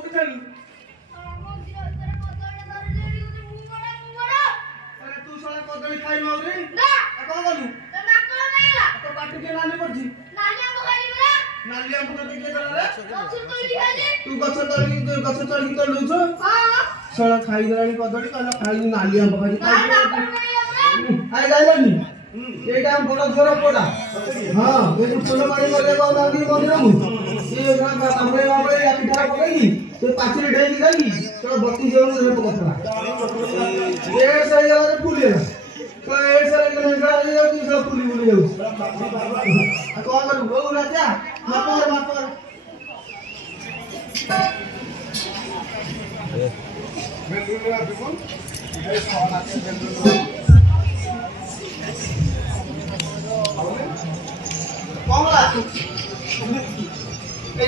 କୋଉଠି ଥିଲୁ? ତୁ ଶଳା କଦଳୀ ଖାଇଲୁ ଆହୁରି? କଣ କଲୁ? ତୋ ପାଟି କିଏ ନାଲି ପଡିଛି? ନାଲି ଆମ୍ବ କେତେ ଦେଲା? ତୁ ଗଛ ଚଢିକି ତୋଳୁଛୁ? ଶଳା ଖାଇଦେଲାଣି କଦଳୀ କହିଲା ଖାଇନି ନାଲି ଆମ୍ବ ଖାଇଛି। ଖାଇ ଯାଇଲାନି এইটা বড় ঝড় পড়া হ্যাঁ এই ছোট পানি করে বাউনাদি মন্দিরমু এই আমরা আমরা এক ধারা পকাই সে পাঁচিল ঢেকি যাই তো 32 জন ধরে পকাছলা এ সেই গলা পুলি না তো এ সেই গলা যাও কি সব পুলি পুলি যাও আর কোন করু গো রাজা মাপর বেলুরা দেখুন এই সওয়াল আছে বেলুরা কমলা